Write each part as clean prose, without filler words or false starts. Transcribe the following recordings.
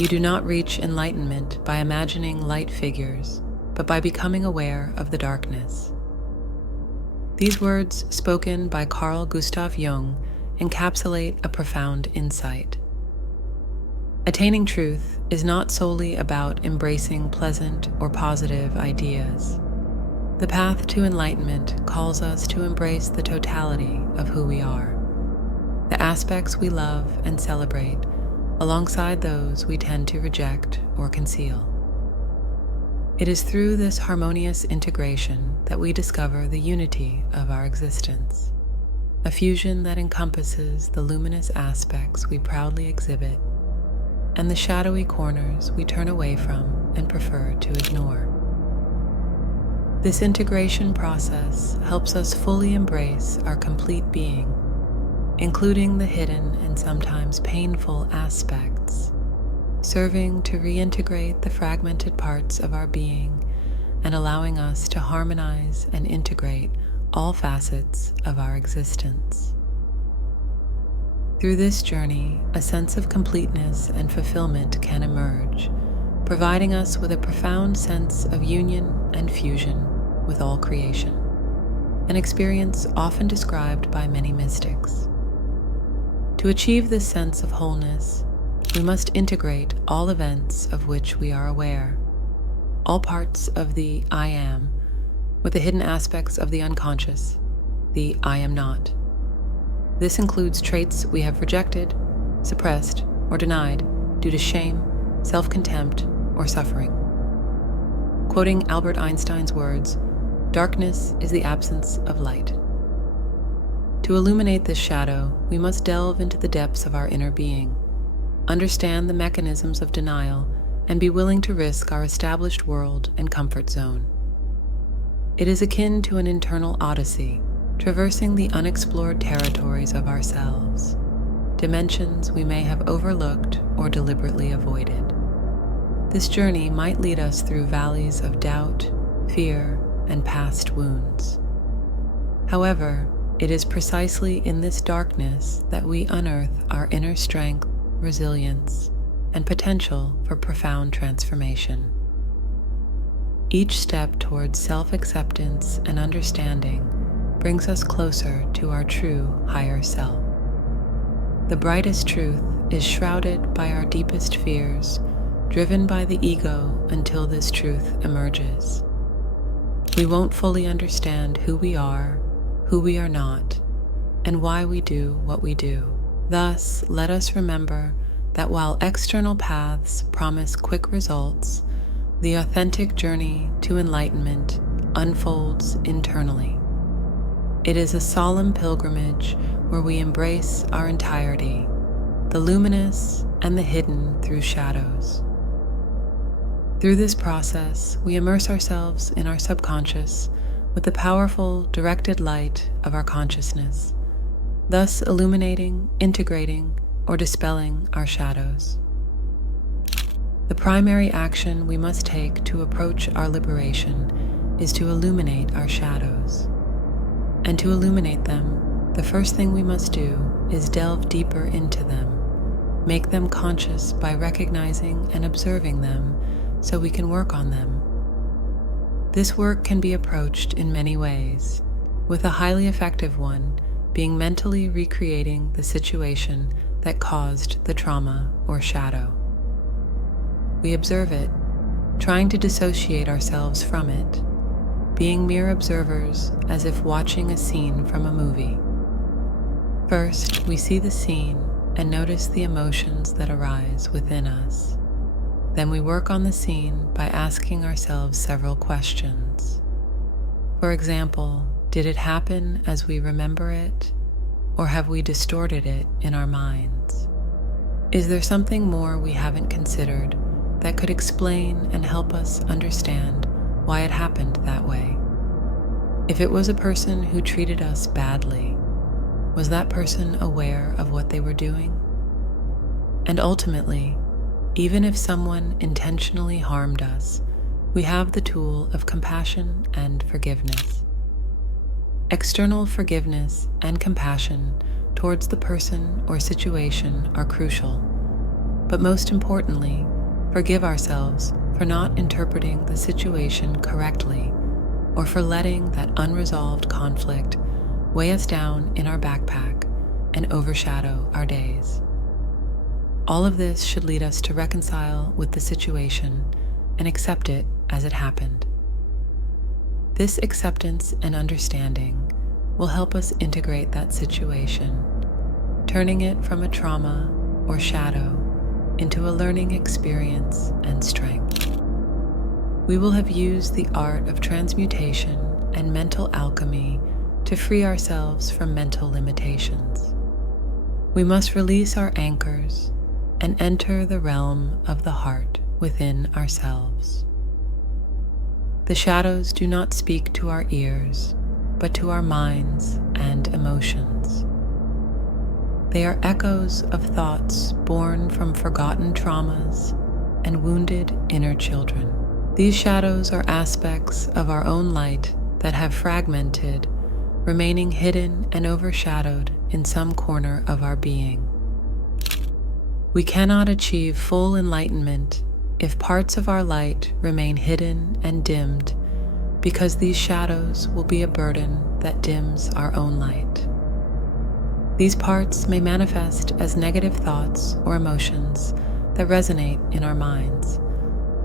You do not reach enlightenment by imagining light figures, but by becoming aware of the darkness. These words, spoken by Carl Gustav Jung, encapsulate a profound insight. Attaining truth is not solely about embracing pleasant or positive ideas. The path to enlightenment calls us to embrace the totality of who we are, the aspects we love and celebrate, alongside those we tend to reject or conceal. It is through this harmonious integration that we discover the unity of our existence, a fusion that encompasses the luminous aspects we proudly exhibit and the shadowy corners we turn away from and prefer to ignore. This integration process helps us fully embrace our complete being, including the hidden and sometimes painful aspects, serving to reintegrate the fragmented parts of our being and allowing us to harmonize and integrate all facets of our existence. Through this journey, a sense of completeness and fulfillment can emerge, providing us with a profound sense of union and fusion with all creation, an experience often described by many mystics. To achieve this sense of wholeness, we must integrate all events of which we are aware, all parts of the I am, with the hidden aspects of the unconscious, the I am not. This includes traits we have rejected, suppressed, or denied due to shame, self-contempt, or suffering. Quoting Albert Einstein's words, "Darkness is the absence of light." To illuminate this shadow, we must delve into the depths of our inner being, understand the mechanisms of denial, and be willing to risk our established world and comfort zone. It is akin to an internal odyssey, traversing the unexplored territories of ourselves, dimensions we may have overlooked or deliberately avoided. This journey might lead us through valleys of doubt, fear, and past wounds. However, it is precisely in this darkness that we unearth our inner strength, resilience, and potential for profound transformation. Each step towards self-acceptance and understanding brings us closer to our true higher self. The brightest truth is shrouded by our deepest fears, driven by the ego until this truth emerges. We won't fully understand who we are not, and why we do what we do. Thus, let us remember that while external paths promise quick results, the authentic journey to enlightenment unfolds internally. It is a solemn pilgrimage where we embrace our entirety, the luminous and the hidden through shadows. Through this process, we immerse ourselves in our subconscious with the powerful, directed light of our consciousness, thus illuminating, integrating, or dispelling our shadows. The primary action we must take to approach our liberation is to illuminate our shadows. And to illuminate them, the first thing we must do is delve deeper into them, make them conscious by recognizing and observing them so we can work on them. This work can be approached in many ways, with a highly effective one being mentally recreating the situation that caused the trauma or shadow. We observe it, trying to dissociate ourselves from it, being mere observers as if watching a scene from a movie. First, we see the scene and notice the emotions that arise within us. Then we work on the scene by asking ourselves several questions. For example, did it happen as we remember it, or have we distorted it in our minds? Is there something more we haven't considered that could explain and help us understand why it happened that way? If it was a person who treated us badly, was that person aware of what they were doing? And ultimately, even if someone intentionally harmed us, we have the tool of compassion and forgiveness. External forgiveness and compassion towards the person or situation are crucial, but most importantly, forgive ourselves for not interpreting the situation correctly or for letting that unresolved conflict weigh us down in our backpack and overshadow our days. All of this should lead us to reconcile with the situation and accept it as it happened. This acceptance and understanding will help us integrate that situation, turning it from a trauma or shadow into a learning experience and strength. We will have used the art of transmutation and mental alchemy to free ourselves from mental limitations. We must release our anchors and enter the realm of the heart within ourselves. The shadows do not speak to our ears, but to our minds and emotions. They are echoes of thoughts born from forgotten traumas and wounded inner children. These shadows are aspects of our own light that have fragmented, remaining hidden and overshadowed in some corner of our being. We cannot achieve full enlightenment if parts of our light remain hidden and dimmed, because these shadows will be a burden that dims our own light. These parts may manifest as negative thoughts or emotions that resonate in our minds,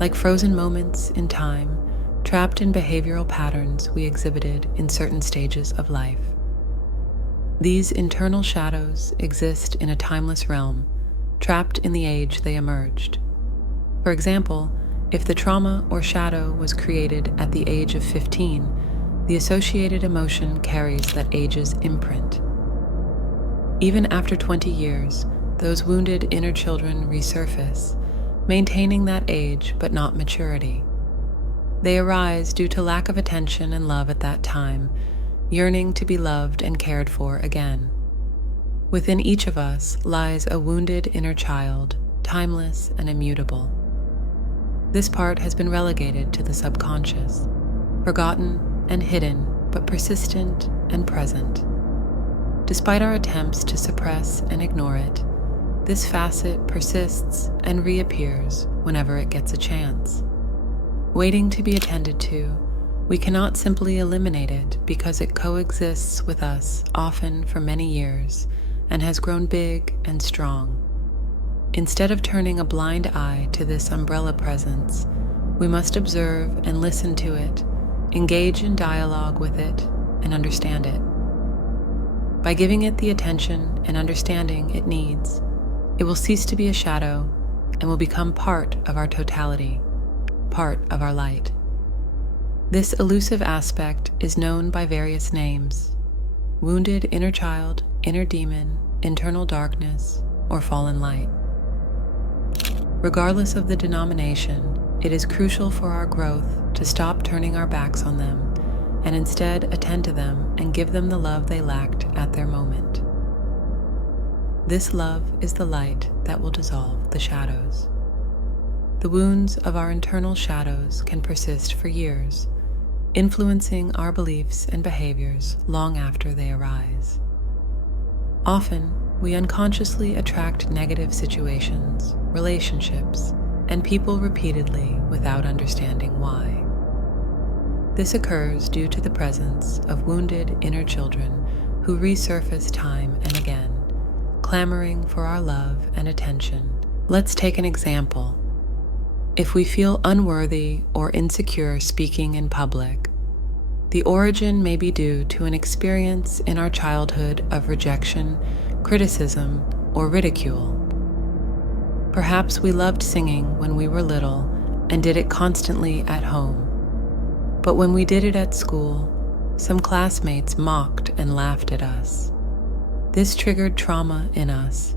like frozen moments in time, trapped in behavioral patterns we exhibited in certain stages of life. These internal shadows exist in a timeless realm, trapped in the age they emerged. For example, if the trauma or shadow was created at the age of 15, the associated emotion carries that age's imprint. Even after 20 years, those wounded inner children resurface, maintaining that age but not maturity. They arise due to lack of attention and love at that time, yearning to be loved and cared for again. Within each of us lies a wounded inner child, timeless and immutable. This part has been relegated to the subconscious, forgotten and hidden, but persistent and present. Despite our attempts to suppress and ignore it, this facet persists and reappears whenever it gets a chance. Waiting to be attended to, we cannot simply eliminate it because it coexists with us often for many years and has grown big and strong. Instead of turning a blind eye to this umbrella presence, we must observe and listen to it, engage in dialogue with it, and understand it. By giving it the attention and understanding it needs, it will cease to be a shadow and will become part of our totality, part of our light. This elusive aspect is known by various names: wounded inner child, inner demon, internal darkness, or fallen light. Regardless of the denomination, it is crucial for our growth to stop turning our backs on them and instead attend to them and give them the love they lacked at their moment. This love is the light that will dissolve the shadows. The wounds of our internal shadows can persist for years, influencing our beliefs and behaviors long after they arise. Often, we unconsciously attract negative situations, relationships, and people repeatedly without understanding why. This occurs due to the presence of wounded inner children who resurface time and again, clamoring for our love and attention. Let's take an example. If we feel unworthy or insecure speaking in public, the origin may be due to an experience in our childhood of rejection, criticism, or ridicule. Perhaps we loved singing when we were little and did it constantly at home. But when we did it at school, some classmates mocked and laughed at us. This triggered trauma in us,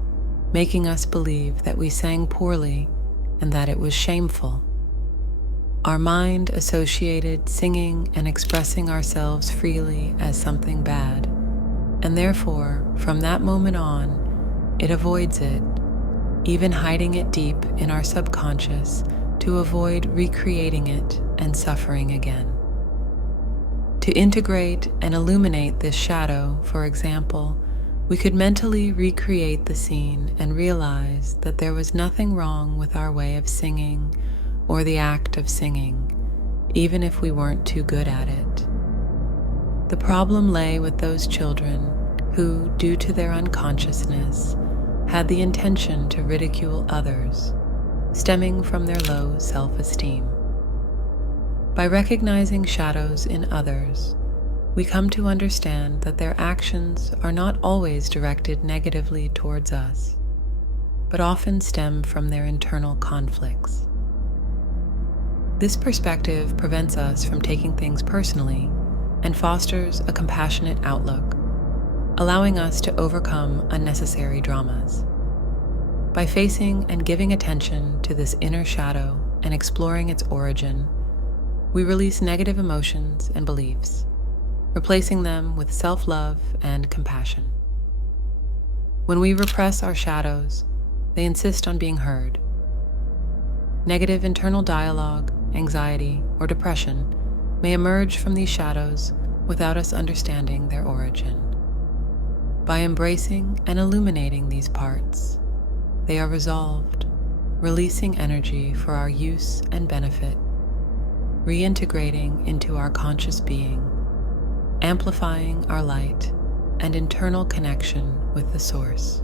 making us believe that we sang poorly and that it was shameful. Our mind associated singing and expressing ourselves freely as something bad, and therefore, from that moment on, it avoids it, even hiding it deep in our subconscious to avoid recreating it and suffering again. To integrate and illuminate this shadow, for example, We could mentally recreate the scene and realize that there was nothing wrong with our way of singing or the act of singing, even if we weren't too good at it. The problem lay with those children who, due to their unconsciousness, had the intention to ridicule others, stemming from their low self-esteem. By recognizing shadows in others, we come to understand that their actions are not always directed negatively towards us, but often stem from their internal conflicts. This perspective prevents us from taking things personally and fosters a compassionate outlook, allowing us to overcome unnecessary dramas. By facing and giving attention to this inner shadow and exploring its origin, we release negative emotions and beliefs, replacing them with self-love and compassion. When we repress our shadows, they insist on being heard. Negative internal dialogue, anxiety, or depression may emerge from these shadows without us understanding their origin. By embracing and illuminating these parts, they are resolved, releasing energy for our use and benefit, reintegrating into our conscious being, amplifying our light and internal connection with the Source.